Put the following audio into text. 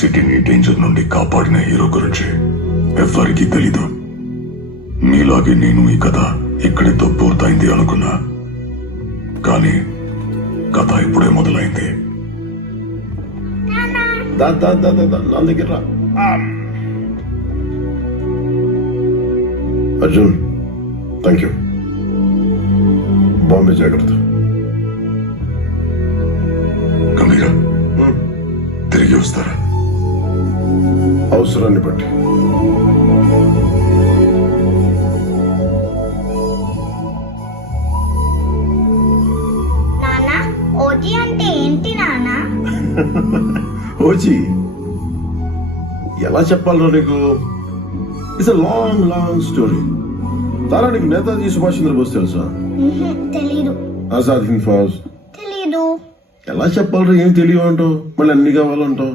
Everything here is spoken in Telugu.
సిటీని డేంజర్ నుండి కాపాడిన హీరో గురించి ఎవ్వరికీ తెలీదు. మీలాగే నేను ఈ కథ ఇక్కడితో పూర్తయింది అనుకున్నా, కానీ కథ ఇప్పుడే మొదలైంది. నా దగ్గర రా. Arjun, thank you. బాంబే జాగ్రత్త. గంభీరా, తిరిగి వస్తారా? అవసరాన్ని బట్టి. నానా, ఓజీ అంటే ఏంటి నానా? ఓజీ ఎలా చెప్పాలో నీకు? It's long long story. Tara, నీకు నేతాజీ సుభాష్ చంద్రబోస్ తెలుసా? తెలీదు. ఆజాద్ హింద్ ఫౌజ్ తెలీదు. ఎలా చెప్పాలో ఏం తెలియవు అంటావు, మళ్ళీ అన్ని కావాలంటావు.